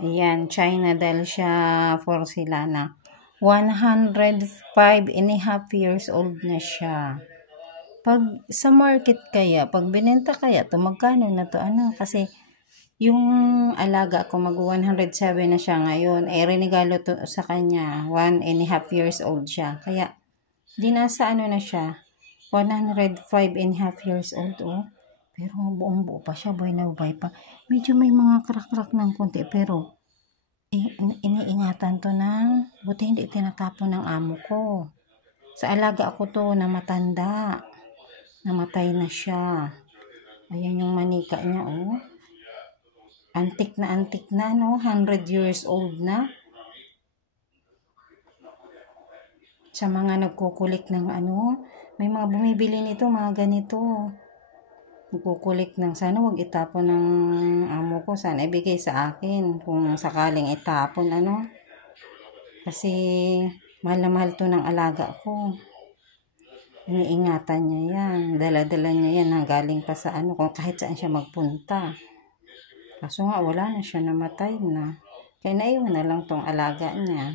Ayan, China dahil siya porcelana. 105.5 years old na siya. Pag sa market kaya, pag binenta kaya, to magkano na to? Ano? Kasi yung alaga ko mag 107 na siya ngayon. Renegalo to sa kanya. 1.5 years old siya. Kaya, di nasa ano na siya. 105.5 years old, oh. Pero buong buo pa siya, buhay na buhay pa. Medyo may mga crack-crack ng konti, pero iniingatan to ng, buti hindi tinatapon ng amo ko. Sa alaga ako to na matanda. Namatay na siya. Ayan yung manika niya, oh. Antik na, no? 100 years old na. Sa mga nagkukulik ng ano, may mga bumibili nito, mga ganito. Nagkukulik ng, sana wag itapon ng amo ko, sana ibigay sa akin kung sakaling itapon, ano. Kasi mahal na mahal to ng alaga ko. Iniingatan niya yan, dala-dala niya yan, galing pa sa ano, kung kahit saan siya magpunta. Kaso nga wala na siya, namatay na. Kaya naiwan na lang tong alaga niya.